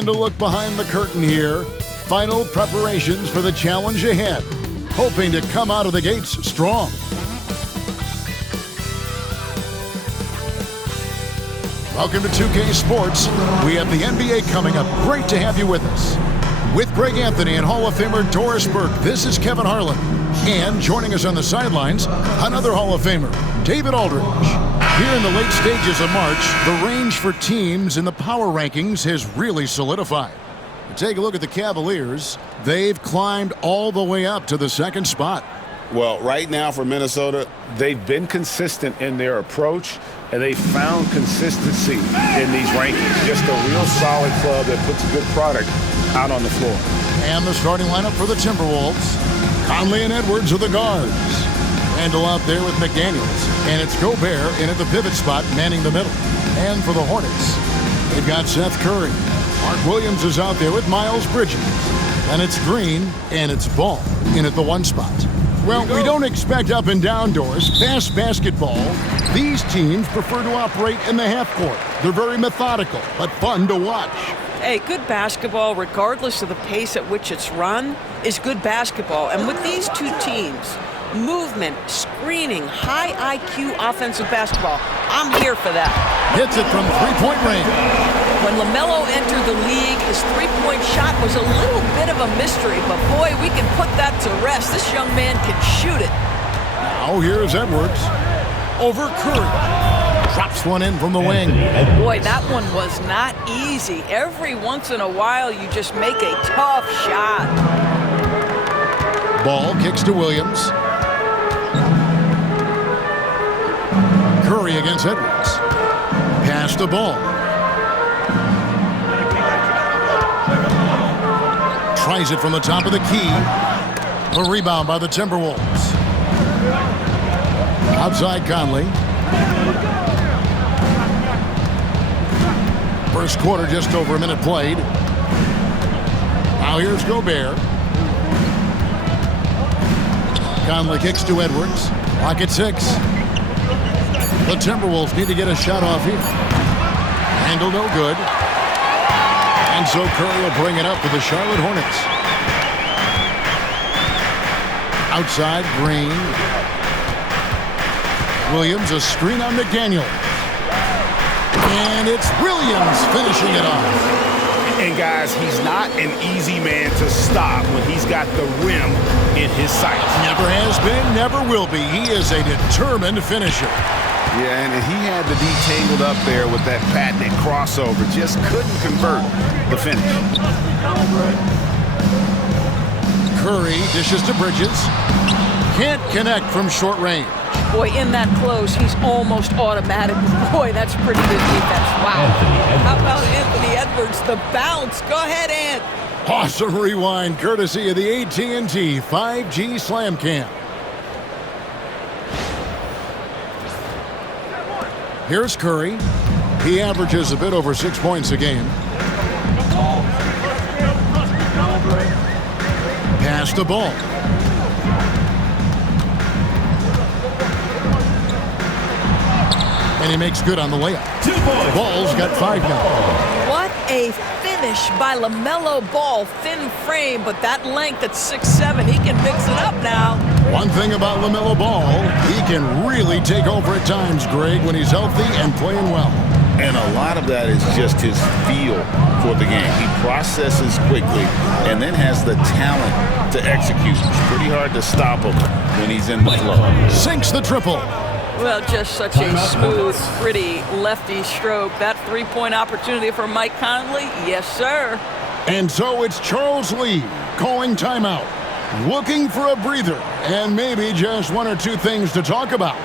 And a look behind the curtain here. Final preparations for the challenge ahead. Hoping to come out of the gates strong. Welcome to 2K Sports. We have the NBA coming up. Great to have you with us. With Greg Anthony and Hall of Famer Doris Burke, this is Kevin Harlan. And joining us on the sidelines, another Hall of Famer, David Aldridge. Here in the late stages of March, the range for teams in the power rankings has really solidified. Take a look at the Cavaliers. They've climbed all the way up to the second spot. Well, right now for Minnesota, they've been consistent in their approach, and they found consistency in these rankings. Just a real solid club that puts a good product out on the floor. And the starting lineup for the Timberwolves. Conley and Edwards are the guards. Randall out there with McDaniels. And it's Gobert in at the pivot spot, manning the middle. And for the Hornets, they've got Seth Curry. Mark Williams is out there with Miles Bridges. And it's Green, and it's Ball in at the 1 spot. Well, we don't expect up and down doors. Fast basketball. These teams prefer to operate in the half court. They're very methodical, but fun to watch. Hey, good basketball, regardless of the pace at which it's run, is good basketball. And with these two teams, movement, screening, high IQ offensive basketball, I'm here for that. Hits it from three-point range. When LaMelo entered the league, his three-point shot was a little bit of a mystery, but boy, we can put that to rest. This young man can shoot it. Now here's Edwards. Over Curry. Drops one in from the wing. Boy, that one was not easy. Every once in a while, you just make a tough shot. Ball kicks to Williams. Curry against Edwards. Pass the ball. Tries it from the top of the key. A rebound by the Timberwolves. Outside Conley. First quarter just over a minute played. Now here's Gobert. Conley kicks to Edwards. Clock at 6. The Timberwolves need to get a shot off here. Handle no good. And so Curry will bring it up for the Charlotte Hornets. Outside, Green. Williams, a screen on McDaniel. And it's Williams finishing it off. And guys, he's not an easy man to stop when he's got the rim in his sights. Never has been, never will be. He is a determined finisher. Yeah, and he had to be tangled up there with that patented crossover. Just couldn't convert the finish. Curry dishes to Bridges. Can't connect from short range. Boy, in that close, he's almost automatic. Boy, that's pretty good defense. Wow. How about Anthony Edwards, the bounce? Go ahead, Ant. Awesome rewind, courtesy of the AT&T 5G Slam Cam. Here's Curry. He averages a bit over 6 points a game. Pass the ball. And he makes good on the layup. Ball's got 5 now. What a finish by LaMelo Ball. Thin frame, but that length at 6'7", he can mix it up now. One thing about LaMelo Ball, he can really take over at times, Greg, when he's healthy and playing well. And a lot of that is just his feel for the game. He processes quickly and then has the talent to execute. It's pretty hard to stop him when he's in the flow. Sinks the triple. Well, just such a smooth, pretty lefty stroke. That three-point opportunity for Mike Conley, yes, sir. And so it's Charles Lee calling timeout, looking for a breather, and maybe just 1 or 2 things to talk about.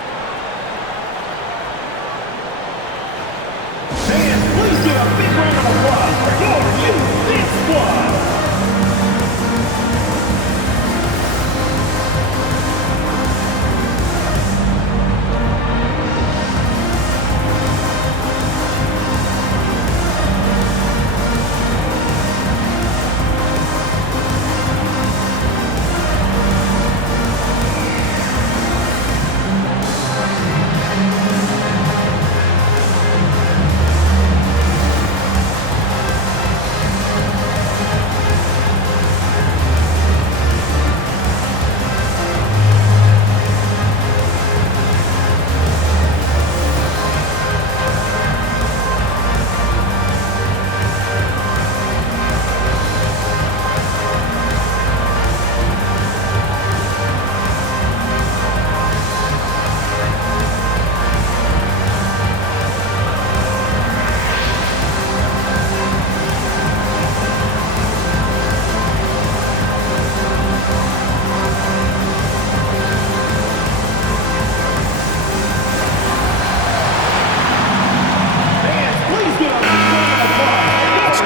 Fans, please give a big round of applause for your youth squad.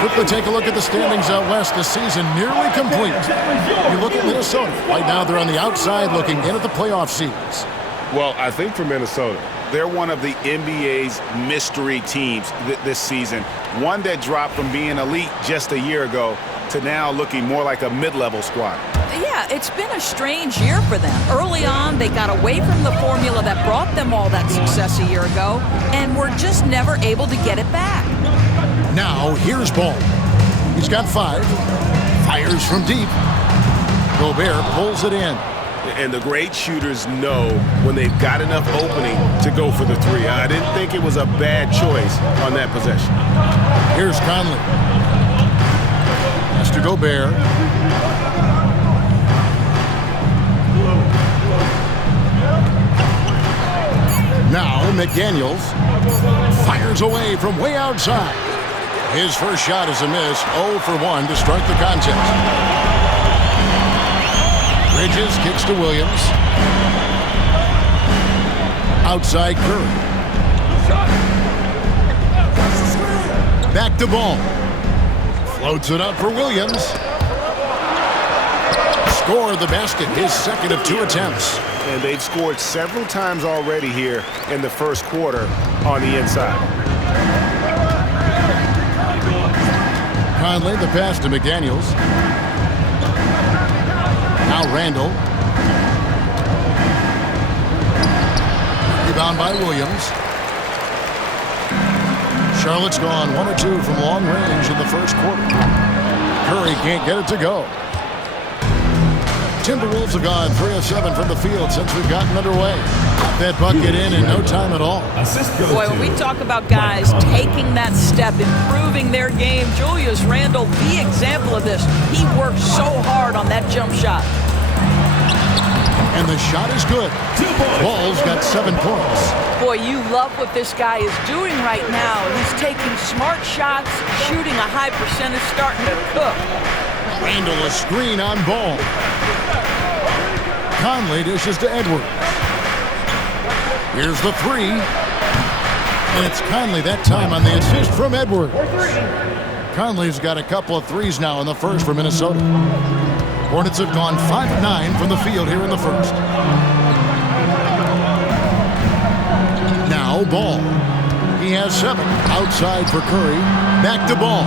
Quickly take a look at the standings out west. The season nearly complete. You look at Minnesota. Right now they're on the outside looking in at the playoff seeds. Well, I think for Minnesota, they're one of the NBA's mystery teams this season. One that dropped from being elite just a year ago to now looking more like a mid-level squad. Yeah, it's been a strange year for them. Early on, they got away from the formula that brought them all that success a year ago, and were just never able to get it back. Now, here's Ball. He's got 5. Fires from deep. Gobert pulls it in. And the great shooters know when they've got enough opening to go for the 3. I didn't think it was a bad choice on that possession. Here's Conley. Has to Gobert. Now McDaniels fires away from way outside. His first shot is a miss, 0 for 1 to start the contest. Bridges kicks to Williams. Outside Curry. Back to Ball. Floats it up for Williams. Score the basket, his second of 2 attempts. And they've scored several times already here in the first quarter on the inside. Conley, the pass to McDaniels. Now Randall. Rebound by Williams. Charlotte's gone 1 or 2 from long range in the first quarter. Curry can't get it to go. Timberwolves have gone 3 of 7 from the field since we've gotten underway. Got that bucket in no time at all. Boy, when we talk about guys taking that step, improving their game, Julius Randle, the example of this. He worked so hard on that jump shot. And the shot is good. Ball's got 7 points. Boy, you love what this guy is doing right now. He's taking smart shots, shooting a high percentage, starting to cook. Randall a screen on Ball. Conley dishes to Edwards. Here's the 3. And it's Conley that time on the assist from Edwards. Conley's got a couple of 3s now in the first for Minnesota. Hornets have gone 5 of 9 from the field here in the first. Now Ball. He has 7. Outside for Curry. Back to Ball.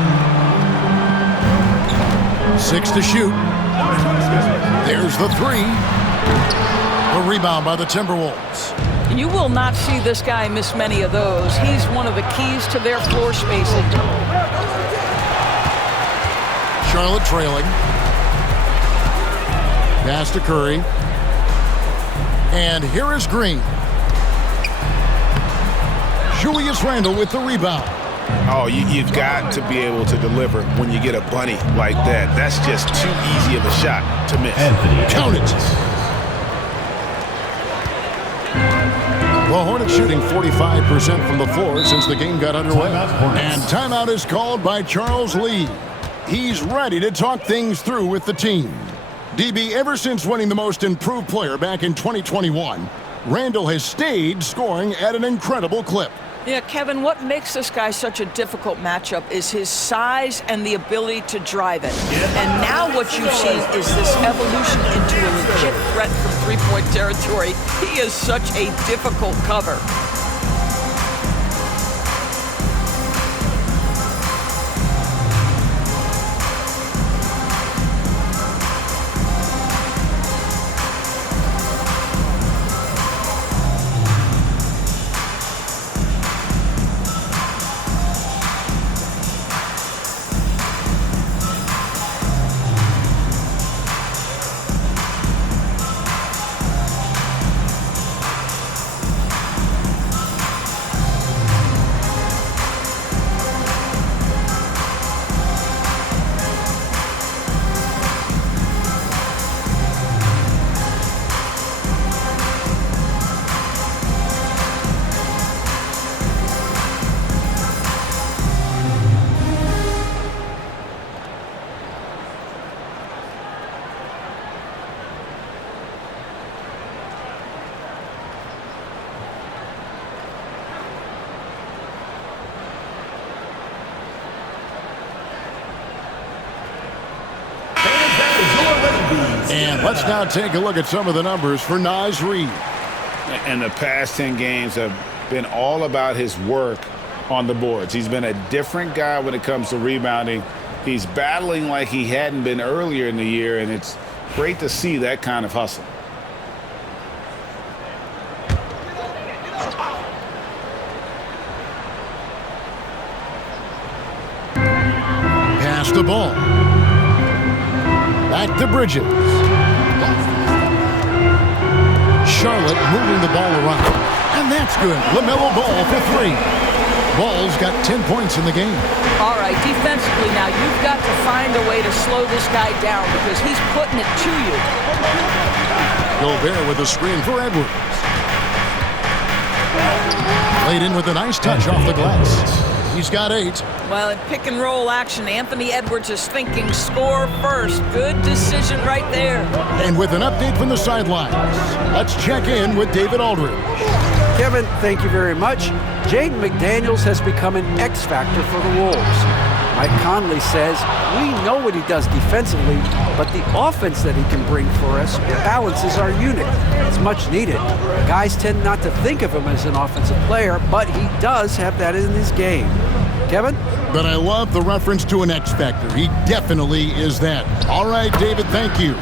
6 to shoot. There's the 3. A rebound by the Timberwolves. You will not see this guy miss many of those. He's one of the keys to their floor spacing. Charlotte trailing. Pass to Curry. And here is Green. Julius Randle with the rebound. Oh, you've got to be able to deliver when you get a bunny like that. That's just too easy of a shot to miss. Count it. The Hornets shooting 45% from the floor since the game got underway. And timeout is called by Charles Lee. He's ready to talk things through with the team. DB, ever since winning the most improved player back in 2021, Randle has stayed scoring at an incredible clip. Yeah, Kevin, what makes this guy such a difficult matchup is his size and the ability to drive it. And now what you've seen is this evolution into a legit threat from three-point territory. He is such a difficult cover. And let's now take a look at some of the numbers for Naz Reid. And the past 10 games have been all about his work on the boards. He's been a different guy when it comes to rebounding. He's battling like he hadn't been earlier in the year, and it's great to see that kind of hustle. Pass the ball. Back to Bridges. Charlotte moving the ball around. And that's good. LaMelo Ball for 3. Ball's got 10 points in the game. All right, defensively now, you've got to find a way to slow this guy down because he's putting it to you. Gobert with a screen for Edwards. Laid in with a nice touch off the glass. He's got 8. Well, in pick and roll action, Anthony Edwards is thinking score first. Good decision right there. And with an update from the sidelines, let's check in with David Aldridge. Kevin, thank you very much. Jaden McDaniels has become an X factor for the Wolves. Mike Conley says, we know what he does defensively, but the offense that he can bring for us balances our unit. It's much needed. Guys tend not to think of him as an offensive player, but he does have that in his game. Kevin? But I love the reference to an X factor. He definitely is that. All right, David, thank you.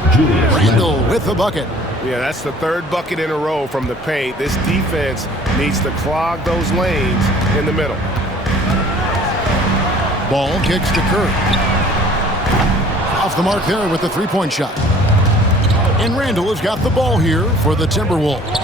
Randall with the bucket. Yeah, that's the 3rd bucket in a row from the paint. This defense needs to clog those lanes in the middle. Ball kicks to Curry. Off the mark there with the 3-point shot. And Randall has got the ball here for the Timberwolves.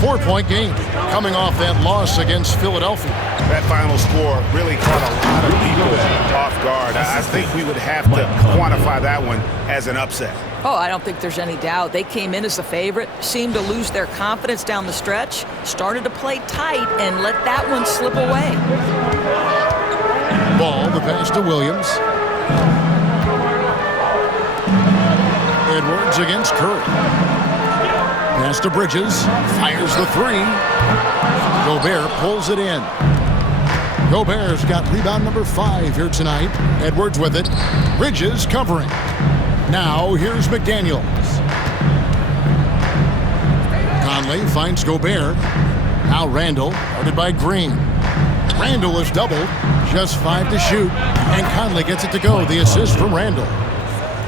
4-point game coming off that loss against Philadelphia. That final score really caught a lot of people off guard. I think we would have to quantify that one as an upset. Oh, I don't think there's any doubt. They came in as the favorite, seemed to lose their confidence down the stretch, started to play tight, and let that one slip away. Ball, the pass to Williams. Edwards against Curry. Pass to Bridges. Fires the 3. Gobert pulls it in. Gobert's got rebound number 5 here tonight. Edwards with it. Bridges covering. Now here's McDaniels. Conley finds Gobert. Now Randall, guarded by Green. Randall is doubled. Just 5 to shoot. And Conley gets it to go. The assist from Randall.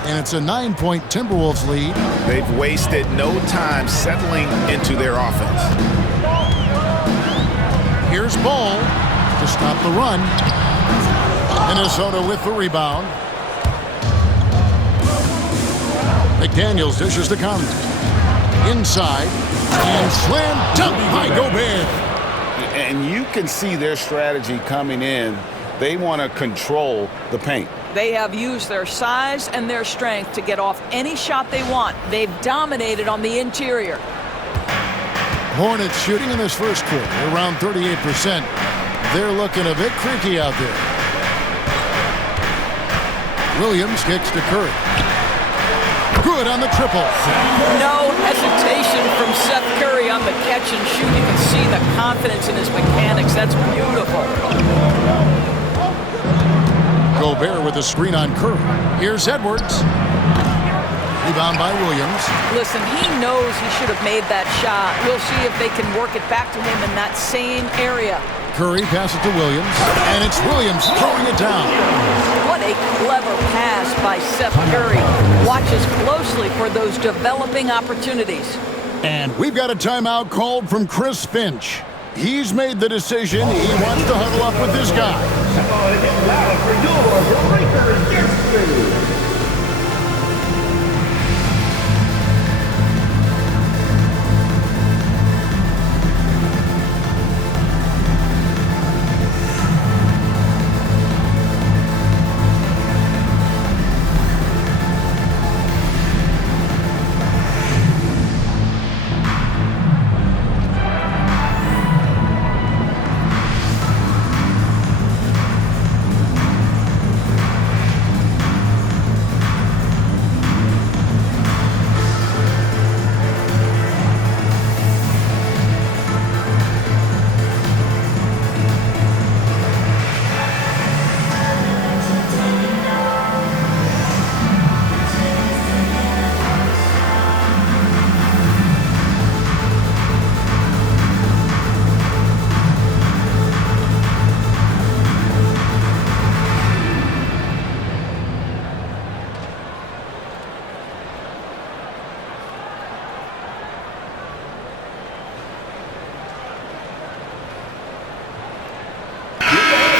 And it's a 9-point Timberwolves lead. They've wasted no time settling into their offense. Here's Ball to stop the run. Minnesota with the rebound. McDaniels dishes to Conley. Inside. And slam dunk by Gobert. And you can see their strategy coming in. They want to control the paint. They have used their size and their strength to get off any shot they want. They've dominated on the interior. Hornets shooting in this first quarter around 38%. They're looking a bit creaky out there. Williams kicks to Curry. Good on the triple. No hesitation from Seth Curry on the catch and shoot. You can see the confidence in his mechanics. That's beautiful. Gobert with a screen on Curry. Here's Edwards. Rebound by Williams. Listen, he knows he should have made that shot. We'll see if they can work it back to him in that same area. Curry passes to Williams, and it's Williams throwing it down. What a clever pass by Seth Curry. Watches closely for those developing opportunities. And we've got a timeout called from Chris Finch. He's made the decision. He wants to huddle up with this guy.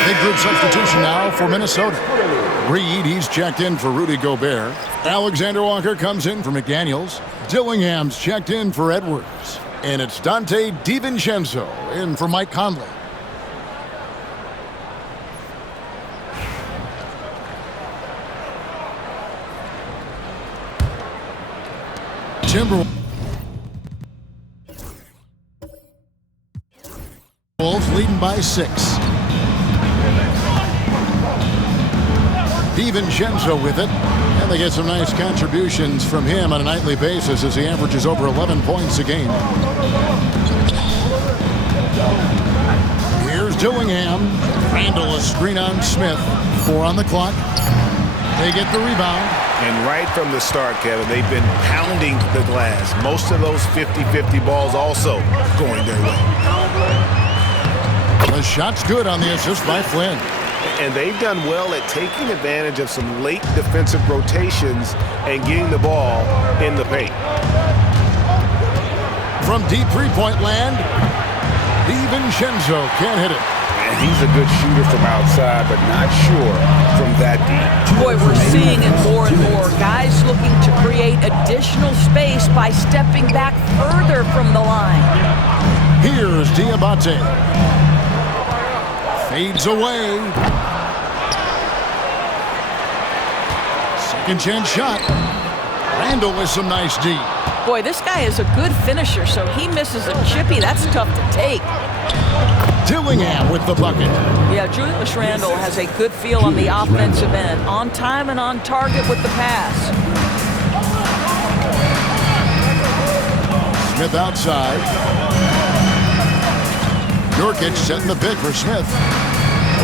Big group substitution now for Minnesota. Reed, he's checked in for Rudy Gobert. Alexander Walker comes in for McDaniels. Dillingham's checked in for Edwards. And it's Dante DiVincenzo in for Mike Conley. Timberwolves leading by 6. DiVincenzo with it. And they get some nice contributions from him on a nightly basis as he averages over 11 points a game. Here's Dillingham. Randall a screen on Smith. 4 on the clock. They get the rebound. And right from the start, Kevin, they've been pounding the glass. Most of those 50-50 balls also going their way. The shot's good on the assist by Flynn. And they've done well at taking advantage of some late defensive rotations and getting the ball in the paint. From deep three-point land, DiVincenzo can't hit it. And he's a good shooter from outside, but not sure from that deep. Boy, we're seeing it more and more. Guys looking to create additional space by stepping back further from the line. Here's Diabate. Fades away. Second chance shot. Randall with some nice D. Boy, this guy is a good finisher, so he misses a chippy. That's tough to take. Dillingham with the bucket. Yeah, Julius Randle has a good feel on the offensive end. On time and on target with the pass. Smith outside. Nurkic setting the pick for Smith.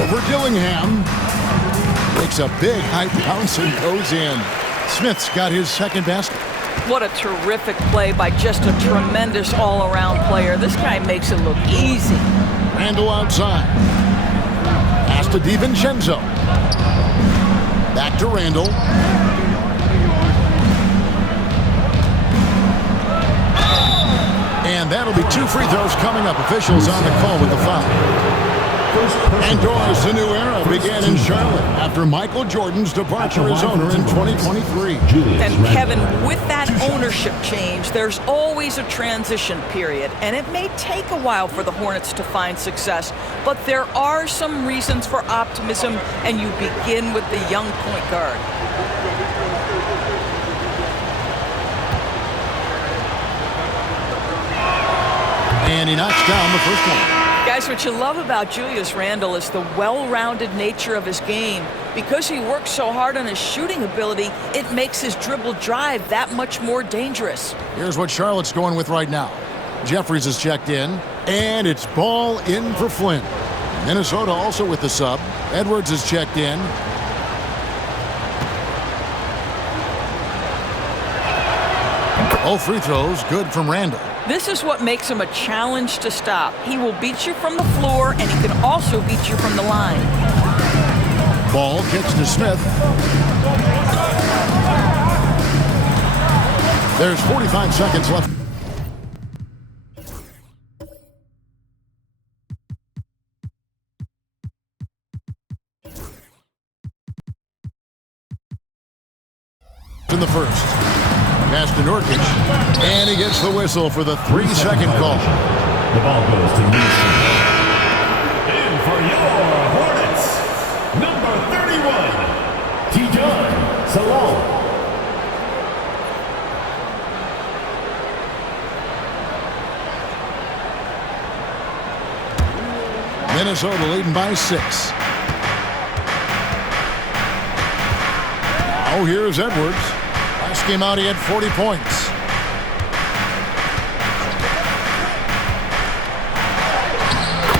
Over Dillingham. Makes a big high bounce and goes in. Smith's got his second basket. What a terrific play by just a tremendous all-around player. This guy makes it look easy. Randall outside. Pass to DiVincenzo. Back to Randall. And that'll be 2 free throws coming up. Officials on the call with the foul. And Doris, the new era began in Charlotte after Michael Jordan's departure as owner in 2023. And Kevin, with that ownership change, there's always a transition period, and it may take a while for the Hornets to find success, but there are some reasons for optimism, and you begin with the young point guard. And he knocks down the first one. Guys, what you love about Julius Randle is the well-rounded nature of his game. Because he works so hard on his shooting ability, it makes his dribble drive that much more dangerous. Here's what Charlotte's going with right now. Jeffries is checked in, and it's ball in for Flynn. Minnesota also with the sub. Edwards is checked in. All free throws good from Randall. This is what makes him a challenge to stop. He will beat you from the floor, and he can also beat you from the line. Ball kicks to Smith. There's 45 seconds left. In the first. Pass to Nurkic, and he gets the whistle for the 3-second call. The ball goes to Newsom. In for your Hornets, number 31, T-John Salon. Minnesota leading by 6. Now here's Edwards. Last game out, he had 40 points.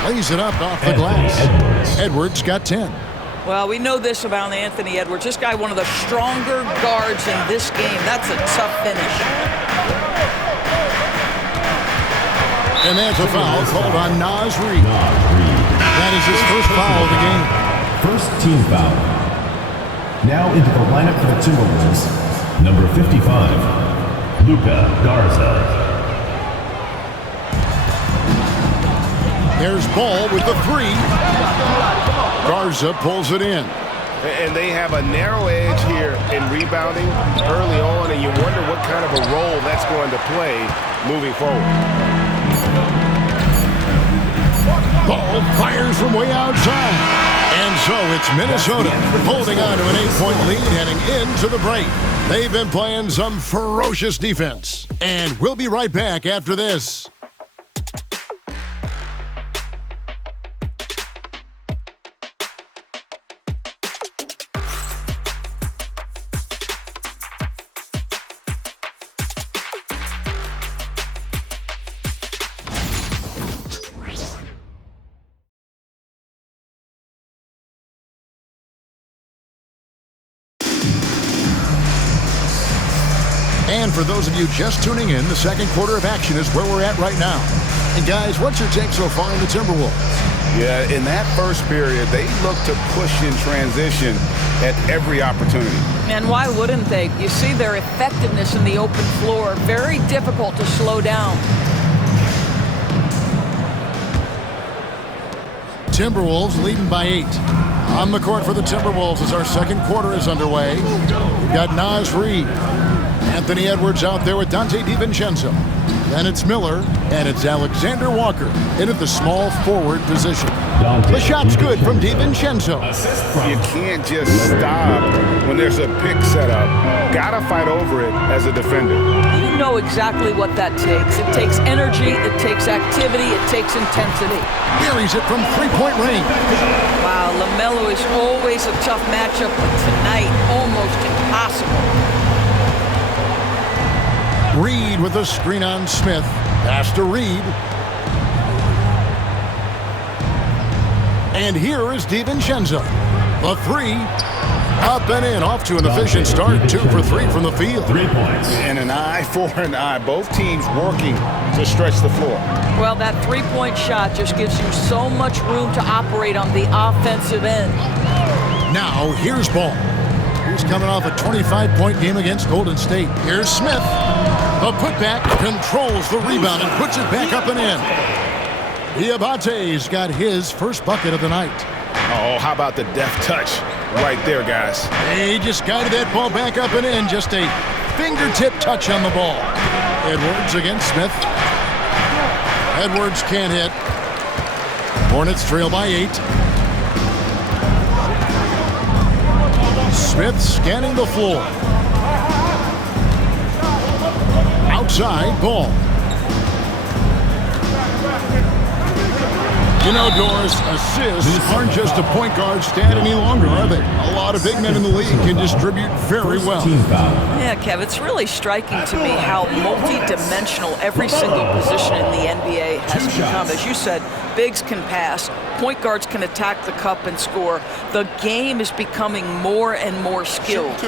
Lays it up off the glass. Edwards got 10. Well, we know this about Anthony Edwards. This guy, one of the stronger guards in this game. That's a tough finish. And there's a foul called on Naz Reid. That is his first foul of the game. First team foul. Now into the lineup for the Timberwolves. Number 55, Luka Garza. There's Ball with the 3. Garza pulls it in. And they have a narrow edge here in rebounding early on, and you wonder what kind of a role that's going to play moving forward. Ball fires from way outside. And so it's Minnesota holding on to an 8-point lead heading into the break. They've been playing some ferocious defense. And we'll be right back after this. And for those of you just tuning in, the second quarter of action is where we're at right now. And guys, what's your take so far on the Timberwolves? Yeah, in that first period, they look to push in transition at every opportunity. And why wouldn't they? You see their effectiveness in the open floor. Very difficult to slow down. Timberwolves leading by 8. On the court for the Timberwolves as our second quarter is underway. We've got Naz Reid. AnthonyEdwards out there with Dante DiVincenzo. Then it's Miller, and it's Alexander Walker into the small forward position. The shot's good from DiVincenzo. You can't just stop when there's a pick set up. Gotta fight over it as a defender. You know exactly what that takes. It takes energy, it takes activity, it takes intensity. Buries it from three-point range. Wow, LaMelo is always a tough matchup, but tonight almost impossible. Reid with a screen on Smith. Pass to Reid. And here is DiVincenzo. The three. Up and in. Off to an efficient start. 2 for 3 from the field. 3 points. And an eye for an eye. Both teams working to stretch the floor. Well, that three-point shot just gives you so much room to operate on the offensive end. Now, here's Ball. He's coming off a 25-point game against Golden State. Here's Smith. The putback controls the rebound and puts it back up and in. Diabate's got his first bucket of the night. Oh, how about the deft touch right there, guys? He just guided that ball back up and in. Just a fingertip touch on the ball. Edwards against Smith. Edwards can't hit. Hornets trail by 8. Smith scanning the floor. Outside, Ball. You know, Doris, assists aren't just a point guard stat any longer, are they? A lot of big men in the league can distribute very well. Yeah, Kev, it's really striking to me how multi-dimensional every single position in the NBA has become. As you said, bigs can pass, point guards can attack the cup and score. The game is becoming more and more skilled.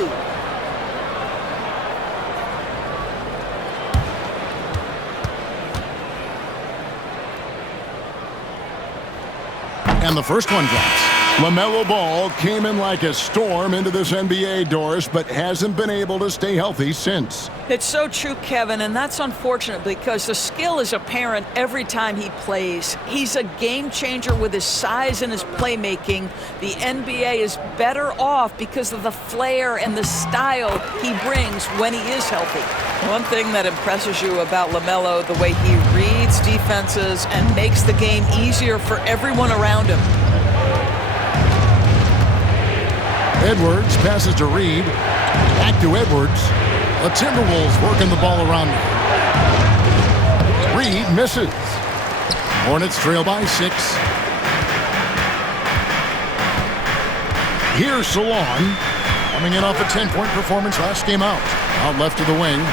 And the first one drops. LaMelo Ball came in like a storm into this NBA, Doris, but hasn't been able to stay healthy since. It's so true, Kevin, and that's unfortunate because the skill is apparent every time he plays. He's a game changer with his size and his playmaking. The NBA is better off because of the flair and the style he brings when he is healthy. One thing that impresses you about LaMelo, the way he reads defenses and makes the game easier for everyone around him. Edwards passes to Reid. Back to Edwards. The Timberwolves working the ball around him. Reid misses. Hornets trail by 6. Here's Salon. Coming in off a 10-point performance last game out. Out left to the wing.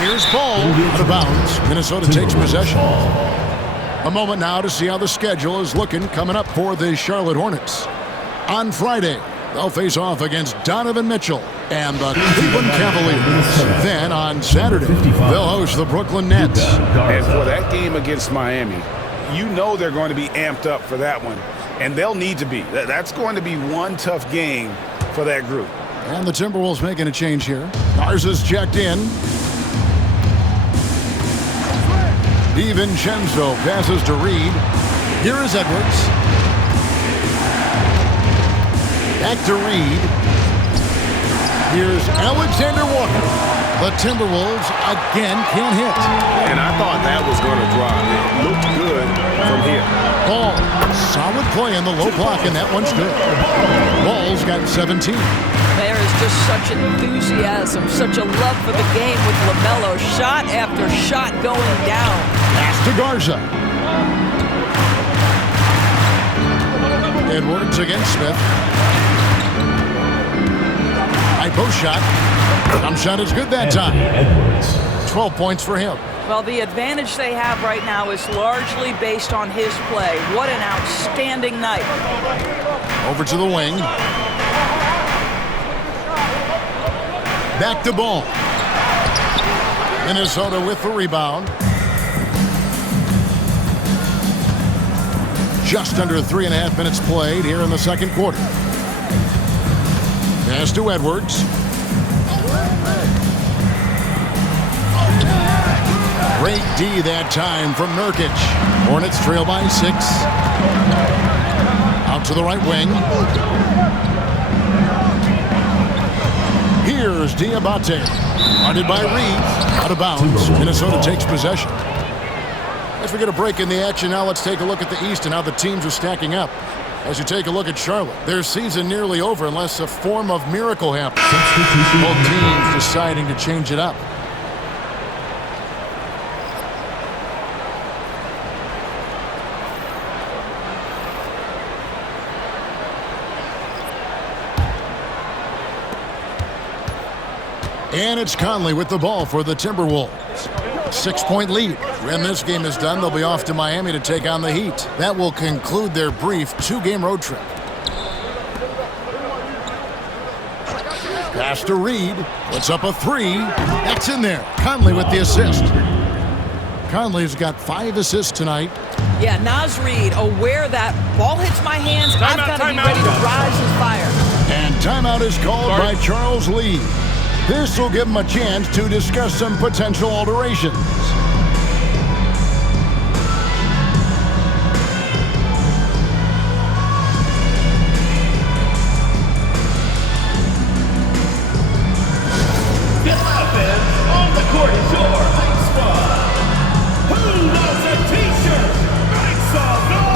Here's Ball. Out of bounds. Minnesota takes possession. A moment now to see how the schedule is looking coming up for the Charlotte Hornets. On Friday, they'll face off against Donovan Mitchell and the Cleveland Cavaliers. Then on Saturday, they'll host the Brooklyn Nets. And for that game against Miami, you know they're going to be amped up for that one. And they'll need to be. That's going to be one tough game for that group. And the Timberwolves making a change here. Garza's checked in. DiVincenzo passes to Reid. Here is Edwards. Back to Reed. Here's Alexander Walker. The Timberwolves again can't hit. And I thought that was going to drop. It looked good from here. Ball. Solid play in the low block, and that one's good. Ball's got 17. There is just such enthusiasm, such a love for the game with LaMelo. Shot after shot going down. Pass to Garza. Edwards against Smith. High post shot. Jump shot is good that time. Edwards. 12 points for him. Well, the advantage they have right now is largely based on his play. What an outstanding night. Over to the wing. Back to Ball. Minnesota with the rebound. Just under 3.5 minutes played here in the second quarter. Pass to Edwards. Great D that time from Nurkic. Hornets trail by 6. Out to the right wing. Here's Diabate. Guarded by Reed. Out of bounds. Minnesota takes possession. As we get a break in the action now, let's take a look at the East and how the teams are stacking up. As you take a look at Charlotte, their season nearly over unless a form of miracle happens. Both teams deciding to change it up. And it's Conley with the ball for the Timberwolves. 6-point lead. When this game is done, they'll be off to Miami to take on the Heat. That will conclude their brief 2-game road trip. Pass to Reed. Puts up a 3. That's in there. Conley with the assist. Conley's got 5 assists tonight. Yeah, Naz Reid, aware that ball hits my hands, I've got to be ready to rise and fire. And timeout is called by Charles Lee. This will give him a chance to discuss some potential alterations. The offense on the court is your Hype Squad. Who wants a t-shirt? Make some noise!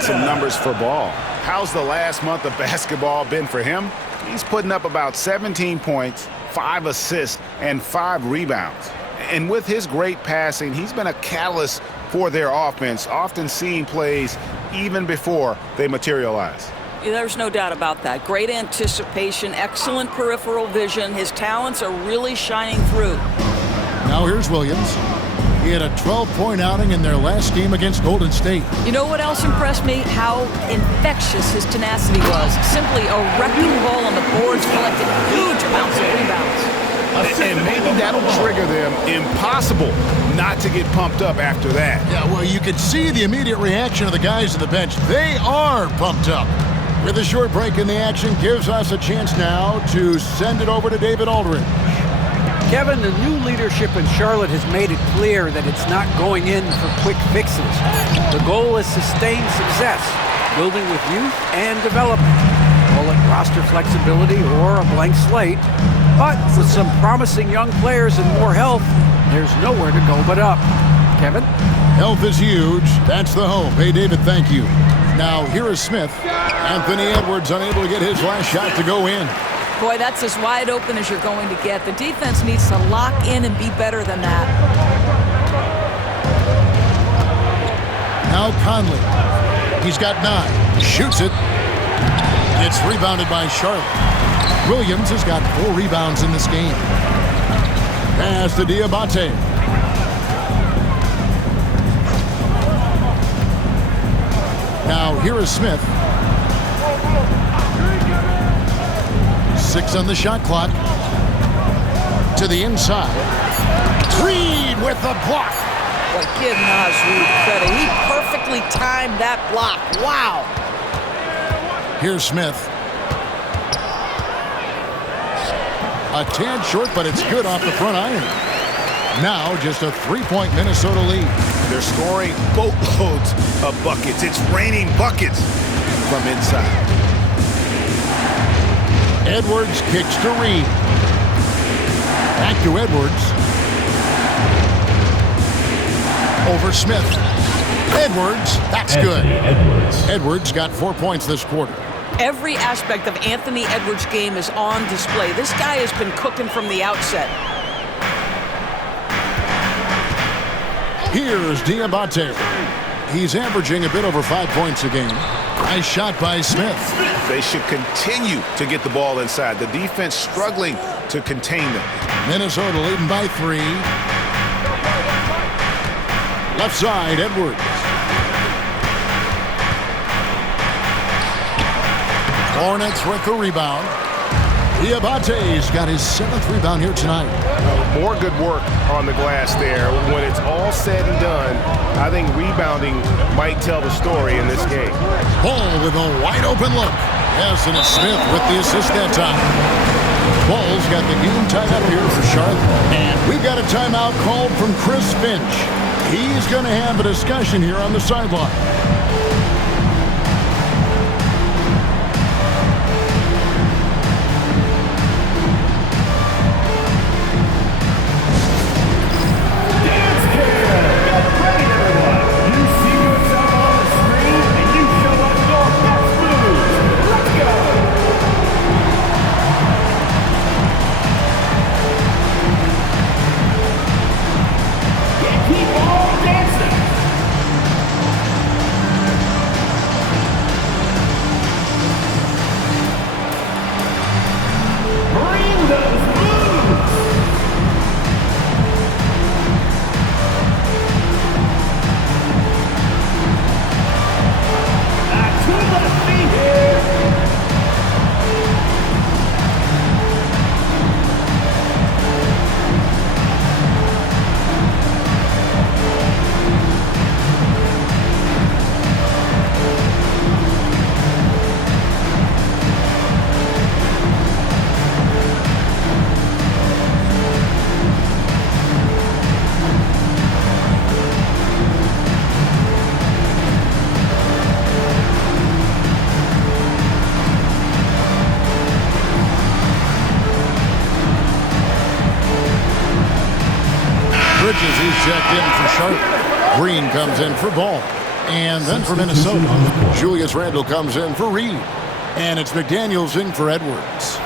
Some numbers for Ball. How's the last month of basketball been for him? He's putting up about 17 points, 5 assists, and 5 rebounds. And with his great passing, he's been a catalyst for their offense, often seeing plays even before they materialize. There's no doubt about that. Great anticipation, excellent peripheral vision. His talents are really shining through. Now here's Williams. He had a 12-point outing in their last game against Golden State. You know what else impressed me? How infectious his tenacity was. Simply a wrecking ball on the boards, collected huge amounts of rebounds. And maybe that'll trigger them. Impossible not to get pumped up after that. Yeah, well, you can see the immediate reaction of the guys on the bench. They are pumped up. With a short break in the action, gives us a chance now to send it over to David Aldridge. Kevin, the new leadership in Charlotte has made it clear that it's not going in for quick fixes. The goal is sustained success, building with youth and development. Call it roster flexibility or a blank slate. But with some promising young players and more health, there's nowhere to go but up. Kevin? Health is huge. That's the hope. Hey, David, thank you. Now, here is Smith. AnthonyEdwards unable to get his last shot to go in. Boy, that's as wide open as you're going to get. The defense needs to lock in and be better than that. Now Conley. He's got 9. Shoots it. It's rebounded by Charlotte. Williams has got 4 rebounds in this game. Pass to Diabate. Now here is Smith. 6 on the shot clock. To the inside. Reed with the block. Boy, give Naz Reid credit. He perfectly timed that block. Wow. Here's Smith. A tad short, but it's good off the front iron. Now just a 3-point Minnesota lead. They're scoring boatloads of buckets. It's raining buckets from inside. Edwards kicks to Reed. Back to Edwards. Over Smith. Edwards, that's good. Edwards got 4 points this quarter. Every aspect of Anthony Edwards' game is on display. This guy has been cooking from the outset. Here's Diabate. He's averaging a bit over 5 points a game. Nice shot by Smith. They should continue to get the ball inside. The defense struggling to contain them. Minnesota leading by 3. Left side, Edwards. Hornets with the rebound. Diabate's got his 7th rebound here tonight. More good work on the glass there. When it's all said and done, I think rebounding might tell the story in this game. Ball with a wide open look. Yes, and it's Smith with the assist that time. Ball's got the game tied up here for Charlotte. And we've got a timeout called from Chris Finch. He's going to have a discussion here on the sideline. Bridges, he's checked in for Charlotte. Green comes in for Ball. And then for Minnesota, Julius Randle comes in for Reed. And it's McDaniels in for Edwards.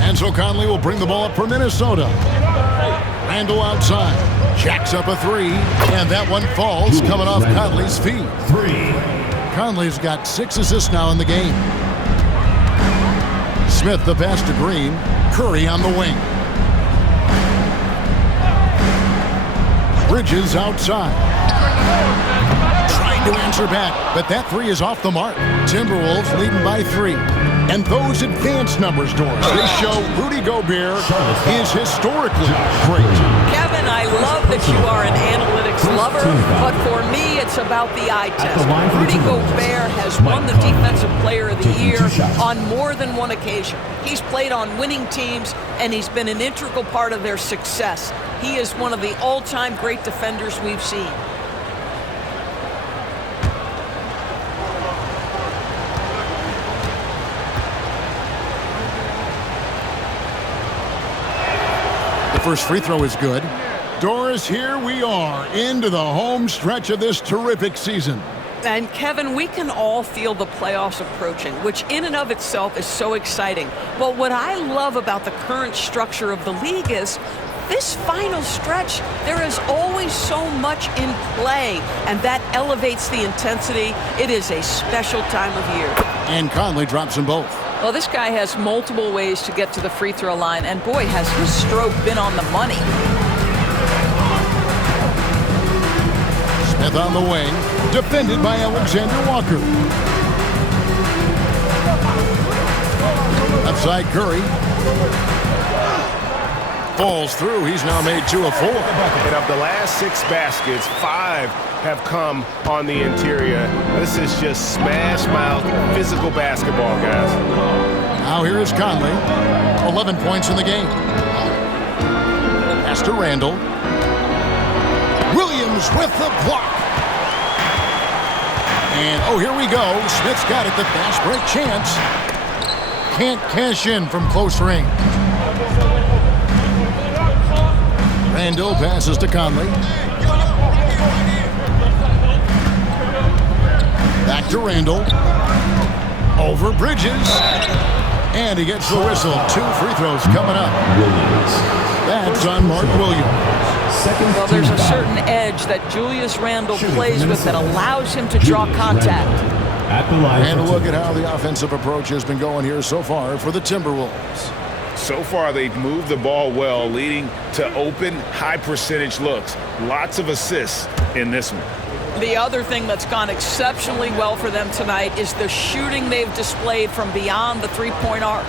And so Conley will bring the ball up for Minnesota. Randle outside. Jacks up a 3. And that one falls coming off Conley's feet. 3. Conley's got 6 assists now in the game. Smith the pass to Green. Curry on the wing. Bridges outside. Trying to answer back, but that 3 is off the mark. Timberwolves leading by 3. And those advanced numbers, Doris, they show Rudy Gobert is historically great. Kevin, I love that you are an analytics lover, but for me, it's it's about the eye the test. line for the Rudy Timberwolves, Gobert has Mike won the Conley, Defensive Player of the taking Year 2 shots. on more than one occasion. He's played on winning teams, and he's been an integral part of their success. He is one of the all-time great defenders we've seen. The first free throw is good. Doris, here we are into the home stretch of this terrific season. And Kevin, we can all feel the playoffs approaching, which in and of itself is so exciting. But what I love about the current structure of the league is this final stretch, there is always so much in play, and that elevates the intensity. It is a special time of year. And Conley drops them both. Well, this guy has multiple ways to get to the free throw line, and boy, has his stroke been on the money. Smith on the wing, defended by Alexander Walker. Outside Curry. Falls through. He's now made 2 of 4. And of the last 6 baskets, 5 have come on the interior. This is just smash-mouth, physical basketball, guys. Now here is Conley. 11 points in the game. Pass to Randall. Williams with the block. And, oh, here we go. Smith's got it. The fast break chance. Can't cash in from close range. Randall passes to Conley. Back to Randall. Over Bridges. And he gets the whistle. 2 free throws coming up. Williams. That's on Mark Williams. Well, there's a certain edge that Julius Randle plays with that allows him to draw contact. At the line And a for look two. at how the offensive approach has been going here so far for the Timberwolves. So far, they've moved the ball well, leading to open, high-percentage looks. Lots of assists in this one. The other thing that's gone exceptionally well for them tonight is the shooting they've displayed from beyond the three-point arc.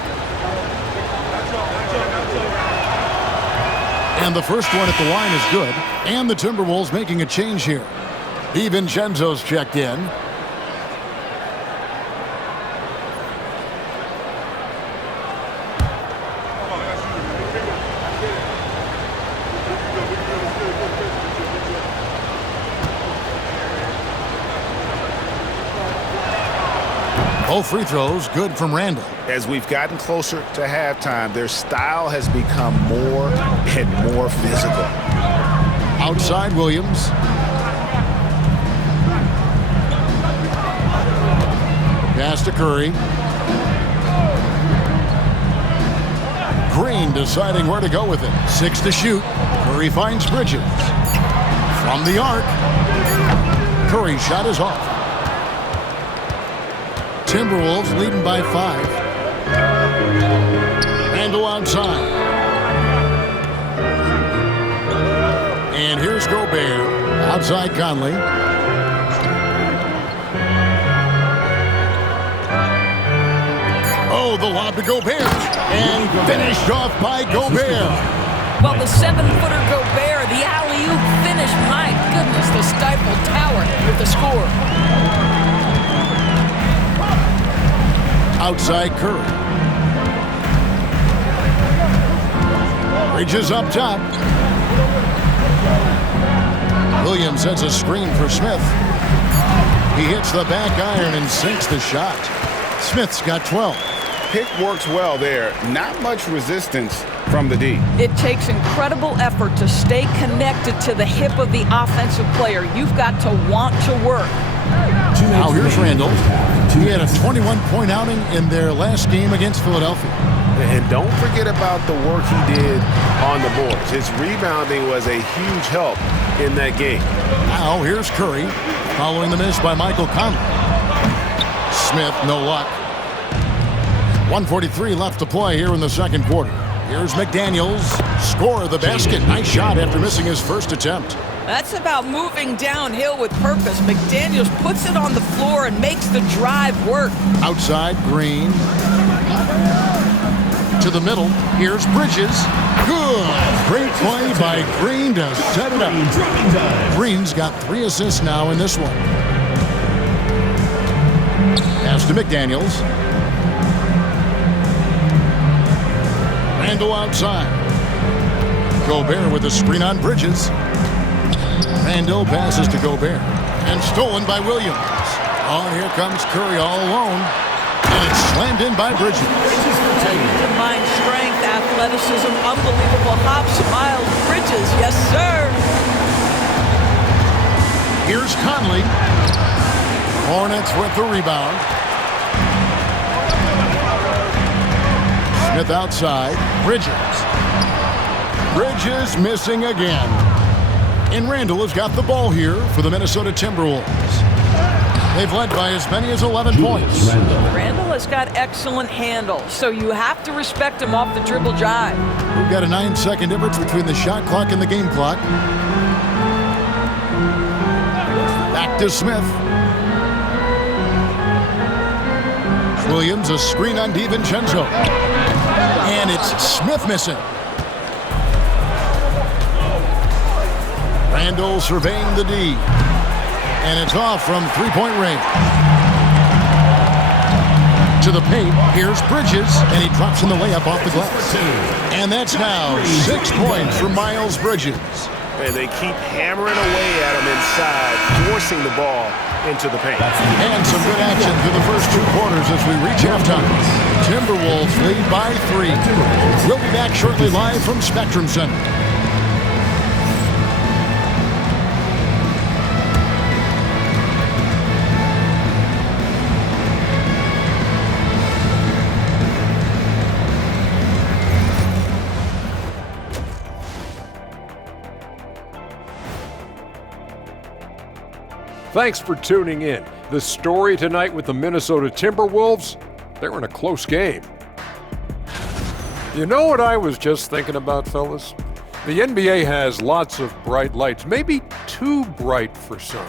And the first one at the line is good. And the Timberwolves making a change here. DiVincenzo's checked in. Both free throws good from Randall. As we've gotten closer to halftime, their style has become more and more physical. Outside Williams. Pass to Curry. Green deciding where to go with it. 6 to shoot. Curry finds Bridges. From the arc. Curry's shot is off. Timberwolves leading by 5. Randall outside. And here's Gobert. Outside Conley. Oh, the lob to Gobert. And finished off by Gobert. Well, the 7-footer Gobert, the alley-oop finish, my goodness, the Stifle Tower with the score. Outside Curry. Bridges up top. Williams sets a screen for Smith. He hits the back iron and sinks the shot. Smith's got 12. Pick works well there. Not much resistance from the D. It takes incredible effort to stay connected to the hip of the offensive player. You've got to want to work. Now here's Randall. He had a 21-point outing in their last game against Philadelphia. And don't forget about the work he did on the boards. His rebounding was a huge help in that game. Now here's Curry, following the miss by Michael Conley. Smith, no luck. 1:43 left to play here in the second quarter. Here's McDaniels. Score the basket. Nice shot after missing his first attempt. That's about moving downhill with purpose. McDaniels puts it on the floor and makes the drive work. Outside, Green. To the middle. Here's Bridges. Good. Great play by Green to set it up. Dropping time. Green's got 3 assists now in this one. Pass to McDaniels. Randall outside. Gobert with a screen on Bridges. Randall passes to Gobert. And stolen by Williams. Oh, here comes Curry all alone. And it's slammed in by Bridges. Combined strength, athleticism, unbelievable hops. Miles Bridges, yes, sir. Here's Conley. Hornets with the rebound. Smith outside. Bridges. Bridges missing again. And Randall has got the ball here for the Minnesota Timberwolves. They've led by as many as 11 points. Randall has got excellent handle, so you have to respect him off the dribble jive. We've got a 9-second difference between the shot clock and the game clock. Back to Smith. Williams, a screen on DiVincenzo. And it's Smith missing. Randall surveying the D. And it's off from three-point range. To the paint, here's Bridges, and he drops in the layup off the glass. And that's now 6 points for Miles Bridges. And they keep hammering away at him inside, forcing the ball into the paint. And some good action through the first 2 quarters as we reach halftime. Timberwolves lead by 3. We'll be back shortly live from Spectrum Center. Thanks for tuning in. The story tonight with the Minnesota Timberwolves, they're in a close game. You know what I was just thinking about, fellas? The NBA has lots of bright lights, maybe too bright for some.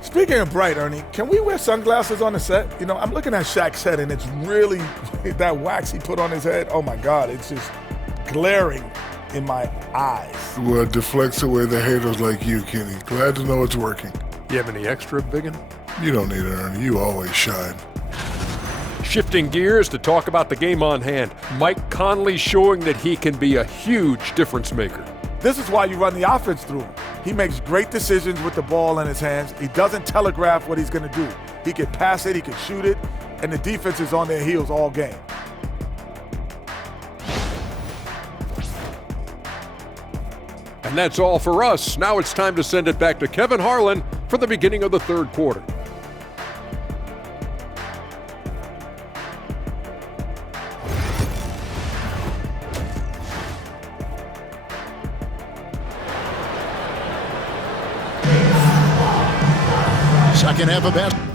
Speaking of bright, Ernie, can we wear sunglasses on the set? You know, I'm looking at Shaq's head, and it's really, that wax he put on his head, oh my God, it's just glaring in my eyes. Well, it deflects away the haters like you, Kenny. Glad to know it's working. You have any extra, biggin? You don't need it, Ernie. You always shine. Shifting gears to talk about the game on hand. Mike Conley showing that he can be a huge difference maker. This is why you run the offense through him. He makes great decisions with the ball in his hands. He doesn't telegraph what he's going to do. He can pass it, he can shoot it, and the defense is on their heels all game. And that's all for us. Now it's time to send it back to Kevin Harlan for the beginning of the third quarter. Second half of basketball.